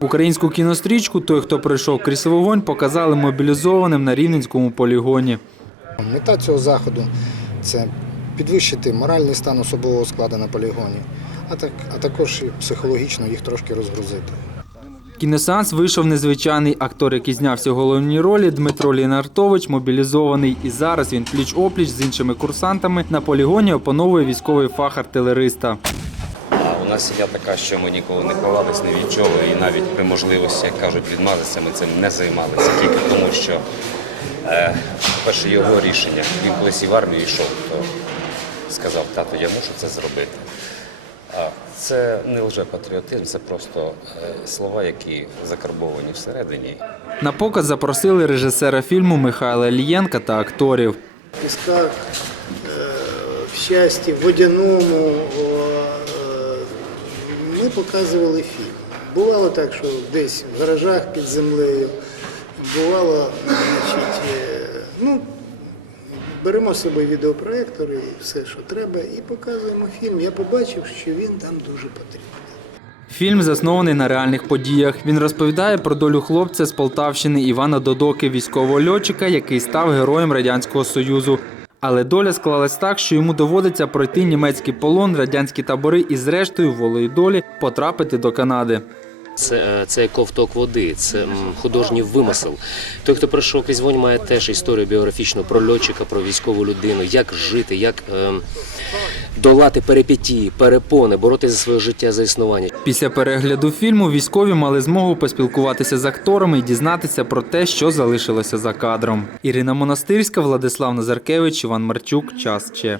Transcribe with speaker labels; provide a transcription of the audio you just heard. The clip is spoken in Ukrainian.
Speaker 1: Українську кінострічку Той, хто пройшов крізь вогонь, показали мобілізованим на Рівненському полігоні.
Speaker 2: Мета цього заходу це підвищити моральний стан особового складу на полігоні, а, так, а також і психологічно їх трошки розгрузити.
Speaker 1: Кіносеанс вийшов незвичайний актор, який знявся в головній ролі Дмитро Лінартович, мобілізований. І зараз він пліч опліч з іншими курсантами на полігоні опановує військовий фах артилериста.
Speaker 3: Нас сім'я така, що ми ніколи не ховались, не від чого, і навіть при можливості, як кажуть, відмазатися, ми цим не займалися. Тільки тому, що е, перше його рішення. Він колись і в армію йшов, то сказав, тато, я мушу це зробити. А це не лжепатріотизм, це просто е, слова, які закарбовані всередині.
Speaker 1: На показ запросили режисера фільму Михайла Ілієнка та акторів.
Speaker 4: в пісках, е, в щасті, в водяному. Показували фільм. Бувало так, що десь в гаражах під землею, бувало, значить, е, ну, беремо з собою відеопроектори і все, що треба, і показуємо фільм. Я побачив, що він там дуже потрібен.
Speaker 1: Фільм заснований на реальних подіях. Він розповідає про долю хлопця з Полтавщини Івана Додоки, військового льотчика, який став героєм радянського союзу. Але доля склалась так, що йому доводиться пройти німецький полон, радянські табори і, зрештою, волею долі потрапити до Канади.
Speaker 5: Це, е, це ковток води, це художній вимисел. Той, хто пройшов крізь вогонь, має теж історію біографічну про льотчика, про військову людину, як жити, як е, долати перипетії, перепони, боротися за своє життя за існування.
Speaker 1: Після перегляду фільму військові мали змогу поспілкуватися з акторами і дізнатися про те, що залишилося за кадром. Ірина Монастирська, Владислав Назаркевич, Іван Марчук. Час Че.